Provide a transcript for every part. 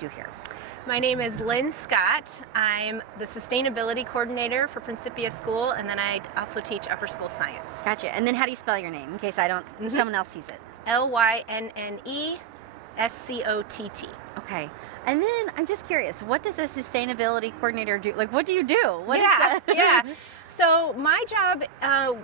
do here? My name is Lynn Scott. I'm the Sustainability Coordinator for Principia School, and then I also teach upper school science. Gotcha. And then how do you spell your name in case someone else sees it? Lynnnescott. Okay. And then I'm just curious, what does a sustainability coordinator do? Like, what do you do? What is that? Yeah. So my job,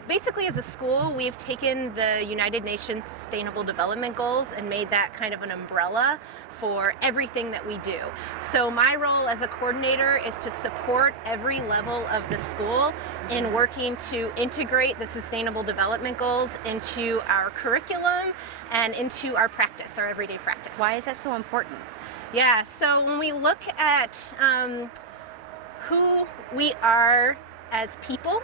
basically as a school, we've taken the United Nations Sustainable Development Goals and made that kind of an umbrella for everything that we do. So my role as a coordinator is to support every level of the school in working to integrate the Sustainable Development Goals into our curriculum and into our practice, our everyday practice. Why is that so important? Yeah, so when we look at who we are as people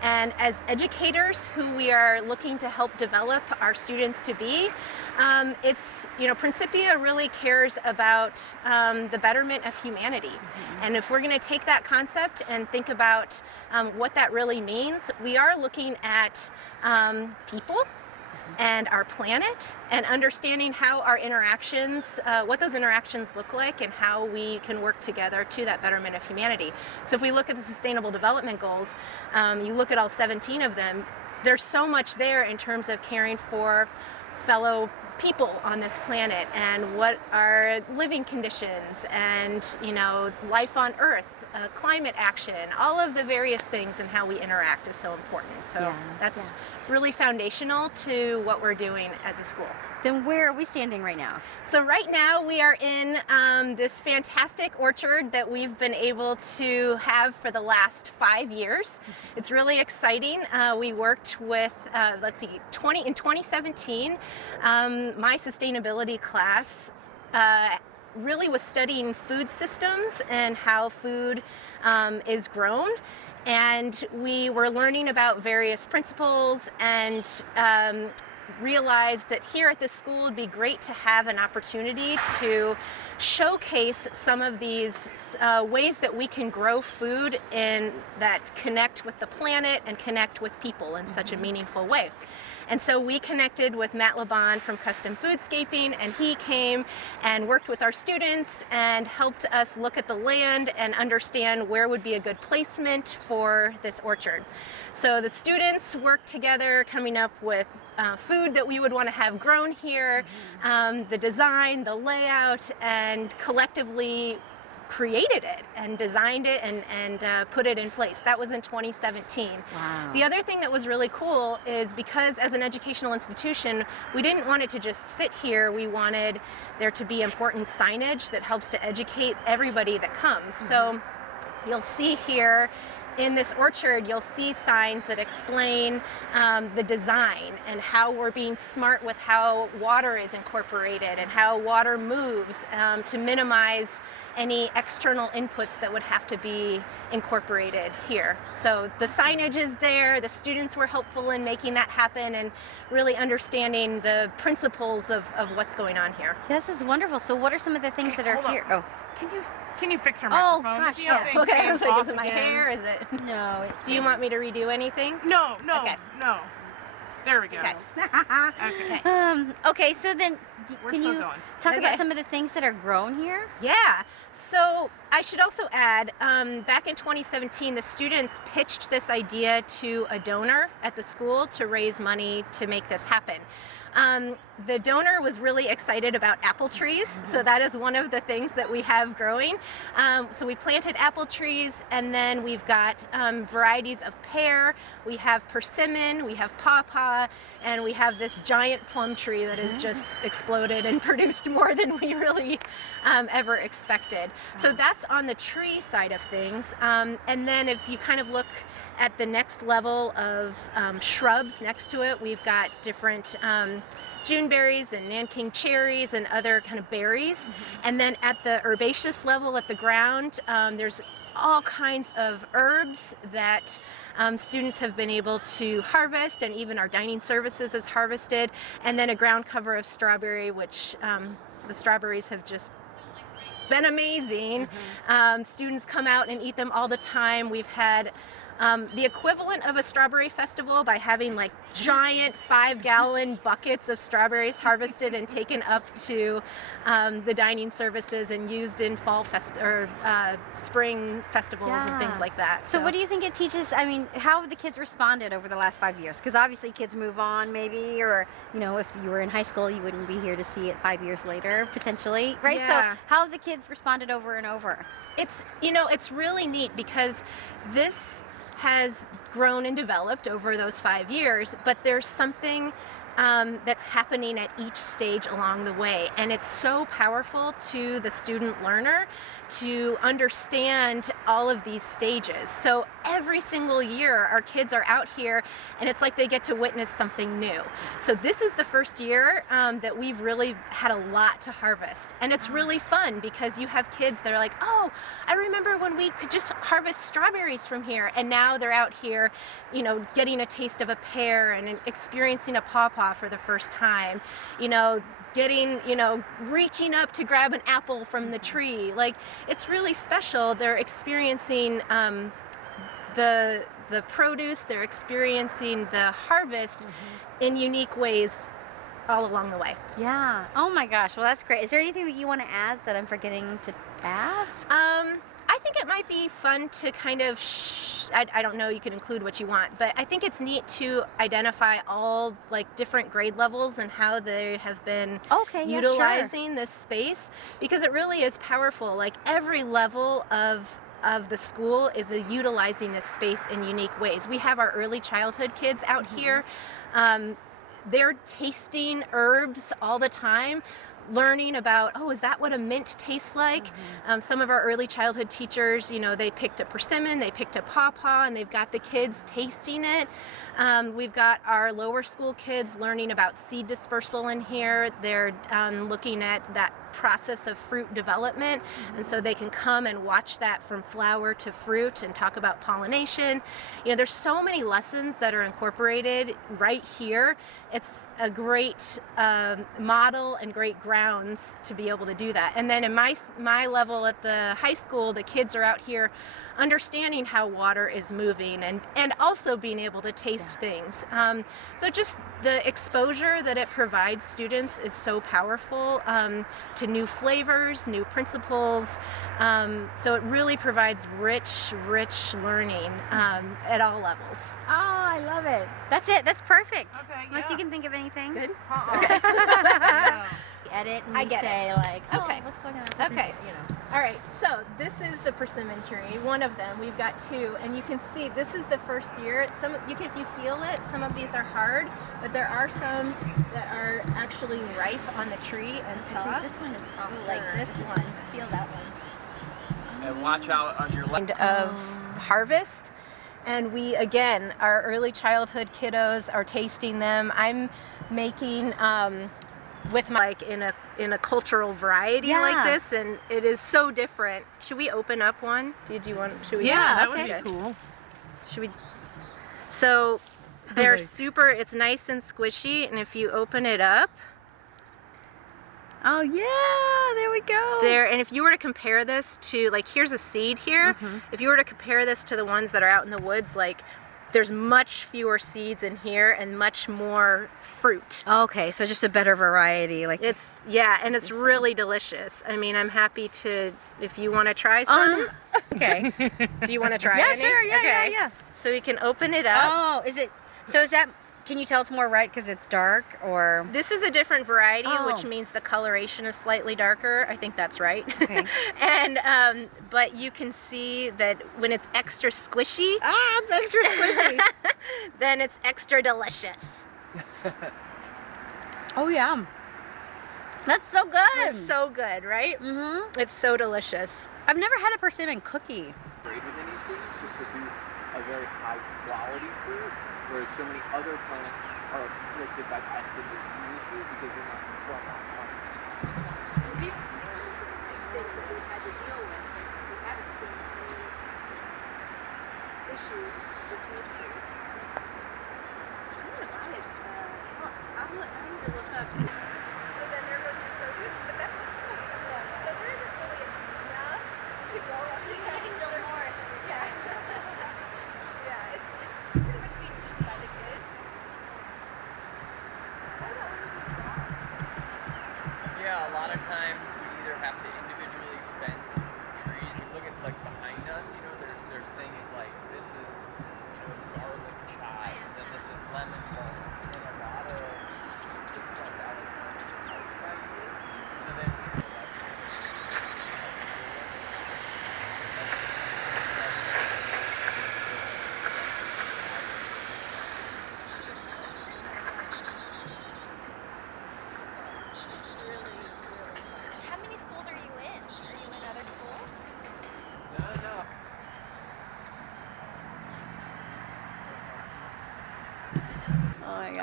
and as educators, who we are looking to help develop our students to be, Principia really cares about the betterment of humanity. And if we're going to take that concept and think about what that really means, we are looking at people and our planet, and understanding how our interactions, what those interactions look like, and how we can work together to that betterment of humanity. So if we look at the Sustainable Development Goals, you look at all 17 of them, there's so much there in terms of caring for fellow people on this planet and what are living conditions and, life on Earth. Climate action, all of the various things and how we interact is so important. So that's really foundational to what we're doing as a school. Then where are we standing right now? So right now we are in this fantastic orchard that we've been able to have for the last 5 years. It's really exciting. We worked with, in 2017, my sustainability class really was studying food systems and how food is grown, and we were learning about various principles and realized that here at this school it'd be great to have an opportunity to showcase some of these ways that we can grow food in that connect with the planet and connect with people in such a meaningful way. And so we connected with Matt Laban from Custom Foodscaping, and he came and worked with our students and helped us look at the land and understand where would be a good placement for this orchard. So the students worked together coming up with food that we would want to have grown here, the design, the layout, and collectively created it and designed it and put it in place. That was in 2017. Wow. The other thing that was really cool is because as an educational institution, we didn't want it to just sit here. We wanted there to be important signage that helps to educate everybody that comes. So you'll see here in this orchard, you'll see signs that explain the design and how we're being smart with how water is incorporated and how water moves to minimize any external inputs that would have to be incorporated here. So the signage is there, the students were helpful in making that happen and really understanding the principles of what's going on here. This is wonderful. So what are some of the things that are here? Oh, can you fix her Oh, microphone? gosh, Yeah. yeah. Okay, I was like, is it my hair? Is it? No. Do you want me to redo anything? No. Okay. No. There we go. Okay. Okay. Okay, so then We're can still you going. talk Okay. about some of the things that are grown here? Yeah, so I should also add, back in 2017, the students pitched this idea to a donor at the school to raise money to make this happen. The donor was really excited about apple trees, so that is one of the things that we have growing. So we planted apple trees, and then we've got varieties of pear, we have persimmon, we have pawpaw, and we have this giant plum tree that has just exploded and produced more than we really ever expected. So that's on the tree side of things. And then if you kind of look at the next level of shrubs next to it, we've got different June berries and Nanking cherries and other kind of berries. And then at the herbaceous level at the ground, there's all kinds of herbs that students have been able to harvest, and even our dining services has harvested. And then a ground cover of strawberry, which the strawberries have just been amazing. Students come out and eat them all the time. We've had the equivalent of a strawberry festival by having like giant 5-gallon buckets of strawberries harvested and taken up to the dining services and used in fall spring festivals and things like that. So what do you think it teaches? I mean, how have the kids responded over the last 5 years? Because obviously kids move on maybe, or, you know, if you were in high school, you wouldn't be here to see it 5 years later, potentially, right? Yeah. So how have the kids responded over and over? It's, you know, it's really neat because this has grown and developed over those 5 years, but there's something that's happening at each stage along the way, and it's so powerful to the student learner to understand all of these stages. So every single year our kids are out here and it's like they get to witness something new. So this is the first year that we've really had a lot to harvest, and it's really fun because you have kids that are like, oh, I remember when we could just harvest strawberries from here, and now they're out here, you know, getting a taste of a pear and experiencing a pawpaw for the first time, you know, getting, you know, reaching up to grab an apple from the tree. Like, it's really special. They're experiencing the produce, they're experiencing the harvest in unique ways all along the way. Yeah. Oh my gosh. Well, that's great. Is there anything that you want to add that I'm forgetting to ask? I think it might be fun to kind of, I don't know, you can include what you want, but I think it's neat to identify all like different grade levels and how they have been utilizing this space, because it really is powerful. Like every level of the school is utilizing this space in unique ways. We have our early childhood kids out here. They're tasting herbs all the time, learning about, oh, is that what a mint tastes like? Some of our early childhood teachers, you know, they picked a persimmon, they picked a pawpaw, and they've got the kids tasting it. We've got our lower school kids learning about seed dispersal in here. They're looking at that process of fruit development, and so they can come and watch that from flower to fruit and talk about pollination. You know, there's so many lessons that are incorporated right here. It's a great model and great grounds to be able to do that. And then in my level at the high school, the kids are out here understanding how water is moving and also being able to taste things. So just the exposure that it provides students is so powerful to new flavors, new principles. So it really provides rich learning at all levels. Oh, I love it. That's it. That's perfect. Okay, Unless you can think of anything. Good? Okay. No. Edit and I you get say like, oh, Okay. what's going on? Okay. You know. All right, so this is the persimmon tree, one of them. We've got two, and you can see this is the first year. If you feel it, some of these are hard, but there are some that are actually ripe on the tree and soft. This one is soft. Like this one. Feel that one. And watch out on your left. Kind of harvest. And we, again, our early childhood kiddos are tasting them. I'm making with my, like in a cultural variety like this, and it is so different. Should we open up one? Should we? Yeah, that okay. would be cool. Should we? So they're super, it's nice and squishy, and if you open it up, Oh yeah, there we go. and if you were to compare this to, like, here's a seed here. If you were to compare this to the ones that are out in the woods, like, there's much fewer seeds in here and much more fruit. Okay, so just a better variety. Like It's, yeah, and it's really delicious. I mean, I'm happy to, if you want to try some. okay. Do you want to try Yeah, any? sure. Yeah, Okay. yeah. So we can open it up. Oh, is that? Can you tell it's more ripe because it's dark, or? This is a different variety, Oh. which means the coloration is slightly darker. I think that's right. Okay. And but you can see that when it's extra squishy, It's extra squishy. then it's extra delicious. Oh yeah. That's so good. It's so good, right? Mm-hmm. It's so delicious. I've never had a persimmon cookie. With anything to produce a very high quality fruit, whereas so many other plants are afflicted by pest and disease issues because they're not from that plant. We've seen some things that we've had to deal with, but we haven't seen the same issues with these trees. I'm gonna buy it. I need to look up. So then there goes your produce, but that's what's coming up then. So there isn't really enough to go up. We can go more. Yeah. Yeah.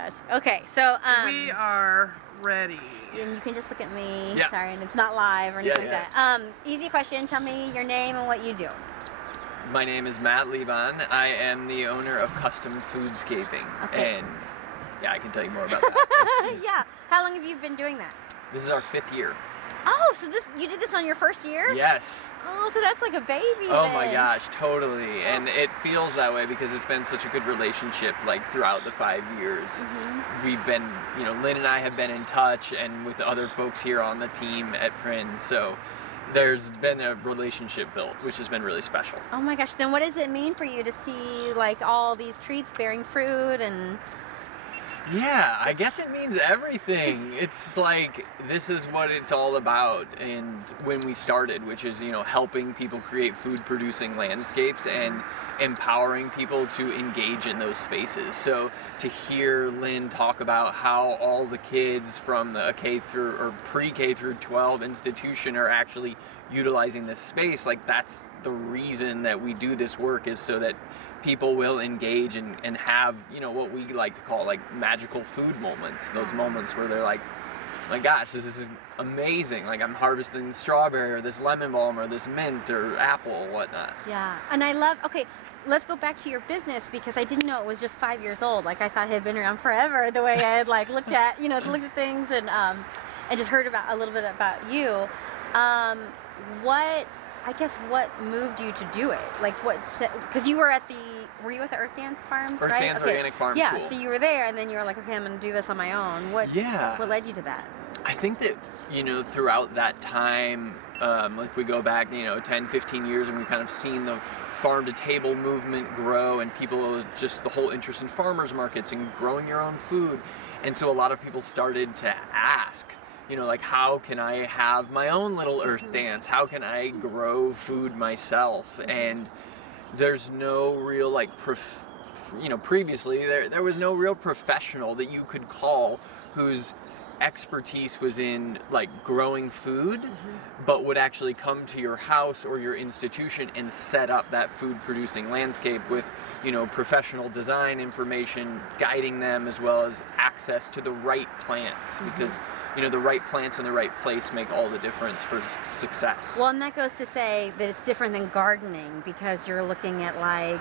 gosh. Okay, so We are ready. and you can just look at me. Yeah. Sorry, and it's not live or anything Yeah, like that. Easy question. Tell me your name and what you do. My name is Matt Liban. I am the owner of Custom Foodscaping. Okay. And yeah, I can tell you more about that. Yeah. How long have you been doing that? This is our 5th year. Oh, so you did this on your first year? Yes. Oh, so that's like a baby. Oh then. my gosh, totally. And it feels that way because it's been such a good relationship like throughout the 5 years. Mm-hmm. We've been, Lynn and I have been in touch and with the other folks here on the team at Prin. So there's been a relationship built, which has been really special. Oh my gosh, then what does it mean for you to see like all these treats bearing fruit and... Yeah, I guess it means everything. It's like, this is what it's all about. And when we started, which is, helping people create food producing landscapes and empowering people to engage in those spaces. So to hear Lynn talk about how all the kids from the pre-K through 12 institution are actually utilizing this space, like that's the reason that we do this work, is so that people will engage and have, what we like to call like magical food moments. Those moments where they're like, my gosh, this is amazing. Like I'm harvesting strawberry or this lemon balm or this mint or apple or whatnot. Yeah, and I love, okay, let's go back to your business because I didn't know it was just 5 years old. Like I thought it had been around forever the way I had like looked at, looked at things and just heard about a little bit about you. What moved you to do it? Like because you were were you at the Earth Dance Farms, Earth right? Dance Organic Farm yeah, School. so you were there and then you were like, okay, I'm gonna do this on my own. What led you to that? I think that, throughout that time, if we go back, 10, 15 years, and we've kind of seen the farm to table movement grow and people, just the whole interest in farmers markets and growing your own food. And so a lot of people started to ask, like, how can I have my own little Earth Dance? How can I grow food myself? And there's no real, like, previously there was no real professional that you could call whose expertise was in like growing food, but would actually come to your house or your institution and set up that food producing landscape with, professional design information, guiding them, as well as access to the right plants, because, the right plants in the right place make all the difference for success. Well, and that goes to say that it's different than gardening because you're looking at like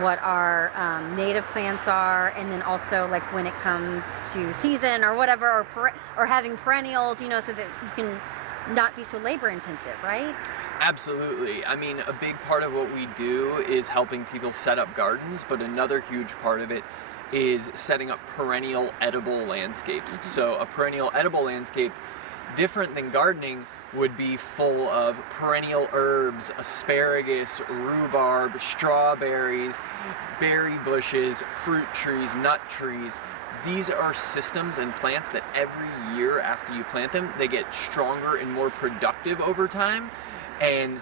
what our native plants are, and then also like when it comes to season or whatever, or having perennials, so that you can not be so labor intensive, right? Absolutely. I mean, a big part of what we do is helping people set up gardens, but another huge part of it is setting up perennial edible landscapes. So a perennial edible landscape, different than gardening, would be full of perennial herbs, asparagus, rhubarb, strawberries, berry bushes, fruit trees, nut trees. These are systems and plants that every year after you plant them, they get stronger and more productive over time. And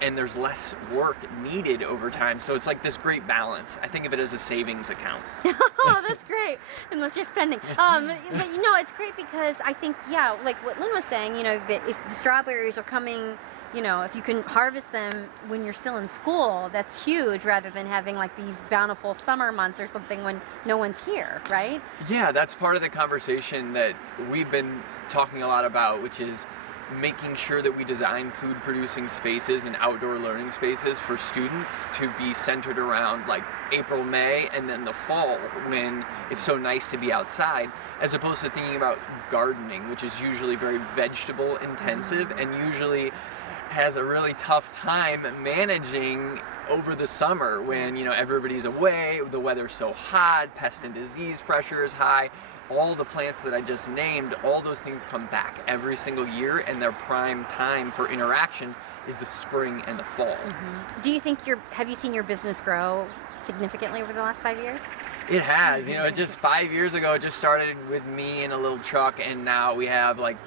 there's less work needed over time. So it's like this great balance. I think of it as a savings account. Oh, that's great. Unless you're spending. But it's great because I think, like what Lynn was saying, that if the strawberries are coming, if you can harvest them when you're still in school, that's huge, rather than having like these bountiful summer months or something when no one's here, right? Yeah, that's part of the conversation that we've been talking a lot about, which is making sure that we design food producing spaces and outdoor learning spaces for students to be centered around like April, May, and then the fall when it's so nice to be outside, as opposed to thinking about gardening, which is usually very vegetable intensive and usually has a really tough time managing over the summer when, everybody's away, the weather's so hot, pest and disease pressure is high. All the plants that I just named, all those things come back every single year, and their prime time for interaction is the spring and the fall. Do you think have you seen your business grow significantly over the last 5 years? It has. Just 5 years ago, it just started with me in a little truck, and now we have like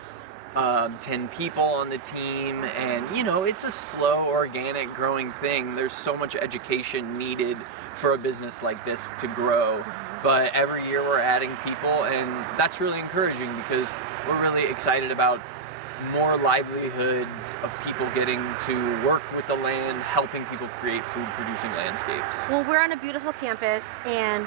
10 people on the team, and it's a slow, organic, growing thing. There's so much education needed for a business like this to grow, but every year we're adding people, and that's really encouraging because we're really excited about more livelihoods of people getting to work with the land, helping people create food producing landscapes. Well, we're on a beautiful campus, and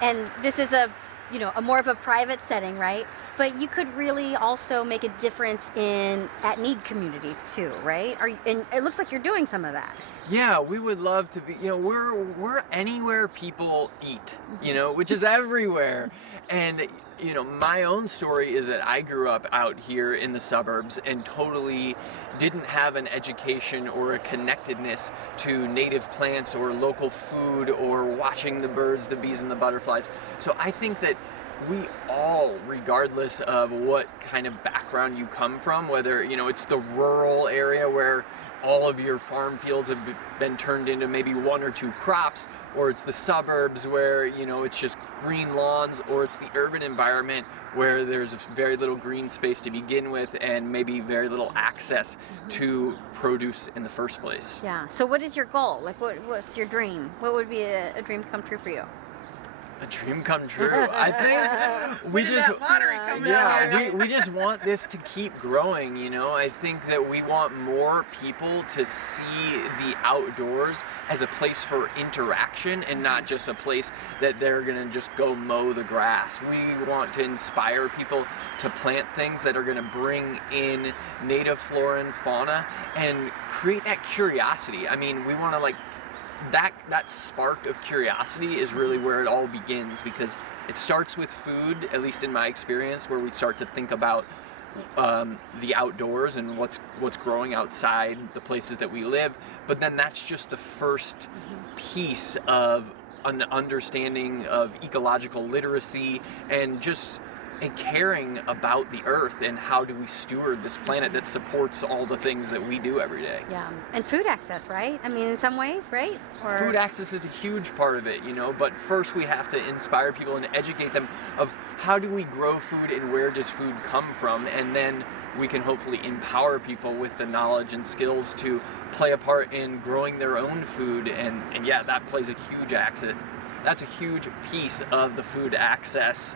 and this is a you know, a more of a private setting, right? But you could really also make a difference in at need communities too, right? And it looks like you're doing some of that. Yeah, we would love to be, you know, we're anywhere people eat, you know, which is everywhere. And, you know, my own story is that I grew up out here in the suburbs and totally didn't have an education or a connectedness to native plants or local food or watching the birds, the bees, and the butterflies. So I think that we all, regardless of what kind of background you come from, whether, you know, it's the rural area where all of your farm fields have been turned into maybe 1 or 2 crops, or it's the suburbs where, you know, it's just green lawns, or it's the urban environment where there's very little green space to begin with and maybe very little access to produce in the first place. Yeah. So what is your goal? Like what's your dream? What would be a dream come true for you? A dream come true. I think we just we just want this to keep growing, you know. I think that we want more people to see the outdoors as a place for interaction and not just a place that they're going to just go mow the grass. We want to inspire people to plant things that are going to bring in native flora and fauna and create that curiosity. I mean, we want to like that spark of curiosity is really where it all begins, because it starts with food, at least in my experience, where we start to think about the outdoors and what's growing outside the places that we live. But then that's just the first piece of an understanding of ecological literacy and just a caring about the earth and how do we steward this planet that supports all the things that we do every day. Yeah, and food access, right? I mean, in some ways, right? Or... Food access is a huge part of it, you know, but first we have to inspire people and educate them of how do we grow food and where does food come from, and then we can hopefully empower people with the knowledge and skills to play a part in growing their own food, and yeah, that plays a huge access. That's a huge piece of the food access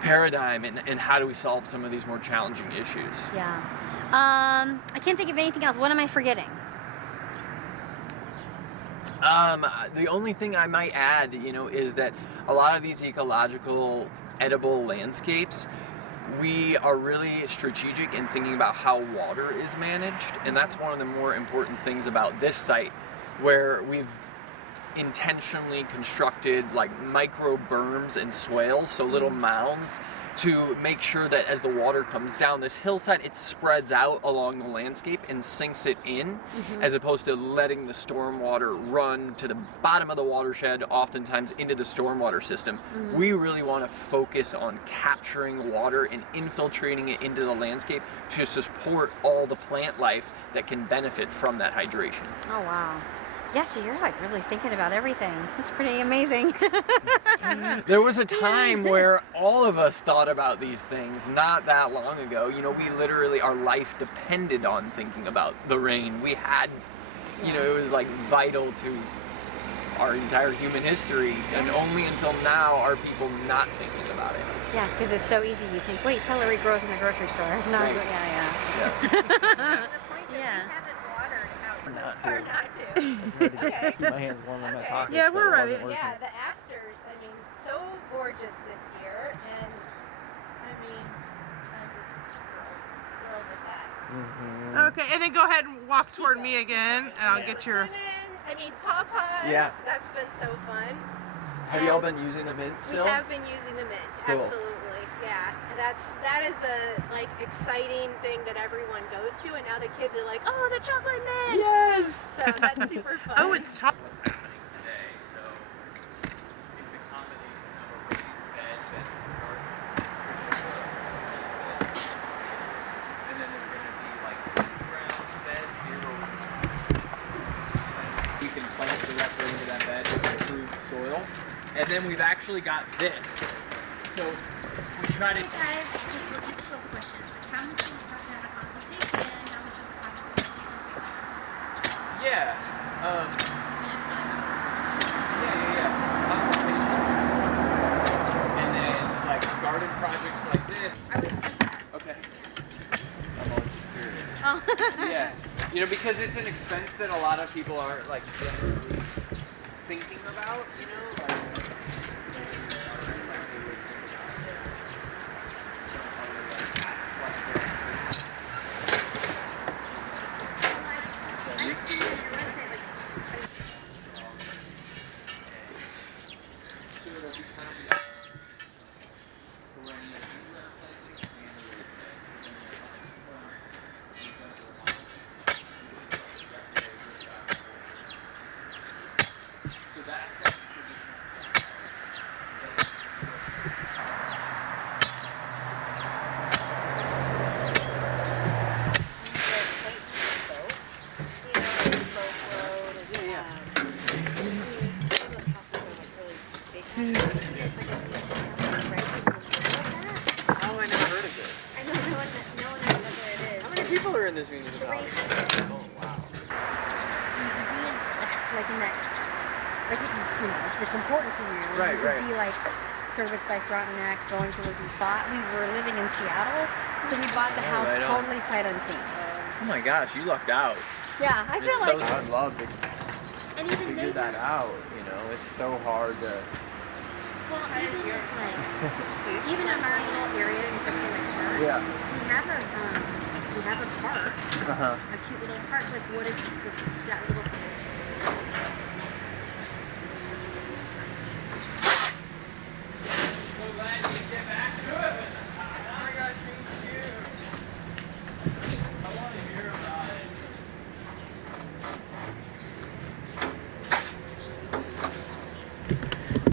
paradigm, and how do we solve some of these more challenging issues. Yeah. I can't think of anything else. What am I forgetting? The only thing I might add, you know, is that a lot of these ecological edible landscapes, we are really strategic in thinking about how water is managed, and that's one of the more important things about this site, where we've intentionally constructed like micro berms and swales, so little mounds, to make sure that as the water comes down this hillside, it spreads out along the landscape and sinks it in, as opposed to letting the stormwater run to the bottom of the watershed, oftentimes into the stormwater system. We really want to focus on capturing water and infiltrating it into the landscape to support all the plant life that can benefit from that hydration. Oh, wow. Yeah, so you're like really thinking about everything. That's pretty amazing. There was a time where all of us thought about these things not that long ago. You know, we literally, our life depended on thinking about the rain. We had, you know, it was like vital to our entire human history, and only until now are people not thinking about it. Yeah, because it's so easy. You think, wait, celery grows in the grocery store. No, Right. Yeah. Yeah. It's hard not to. Okay. My hands warm in my pocket. Yeah, so we're it ready. wasn't working. Yeah, the asters, I mean, so gorgeous this year, and I mean, I'm just thrilled with that. Okay, and then go ahead and walk toward me again, and I'll get your... Persimmon, I mean, pawpaws, Yeah. that's been so fun. Have y'all been using the mint still? We have been using the mint, Cool. absolutely, yeah. And that is a like exciting thing that everyone goes to, and now the kids are like, oh, the chocolate mint! Yes! So that's super fun. Oh, it's chocolate. Today, so it's a combination of a raised bed and then there's going to be like ground beds here where we can plant directly into that bed with improved soil, and then we've actually got this. So we try to. Guys, just looking at skill questions. Like how much does the person have a consultation? How much does it cost? Yeah. Consultation. And then like garden projects like this. Okay. I'm always curious. Oh. Yeah. You know, because it's an expense that a lot of people aren't like generally thinking about, you know, like something that, like if it's important to you, Right, it would right. be like service by Frontenac, going to where you thought. We were living in Seattle, so we bought the house right on. totally sight unseen. Oh my gosh, you lucked out. Yeah, I feel It's like, so- I'd love to and even figure they, that out. You know, it's so hard to. well, even if like, even in our little area in Crystal Lake Park, Yeah. we have a park, Uh huh. a cute little park. Like, what if that little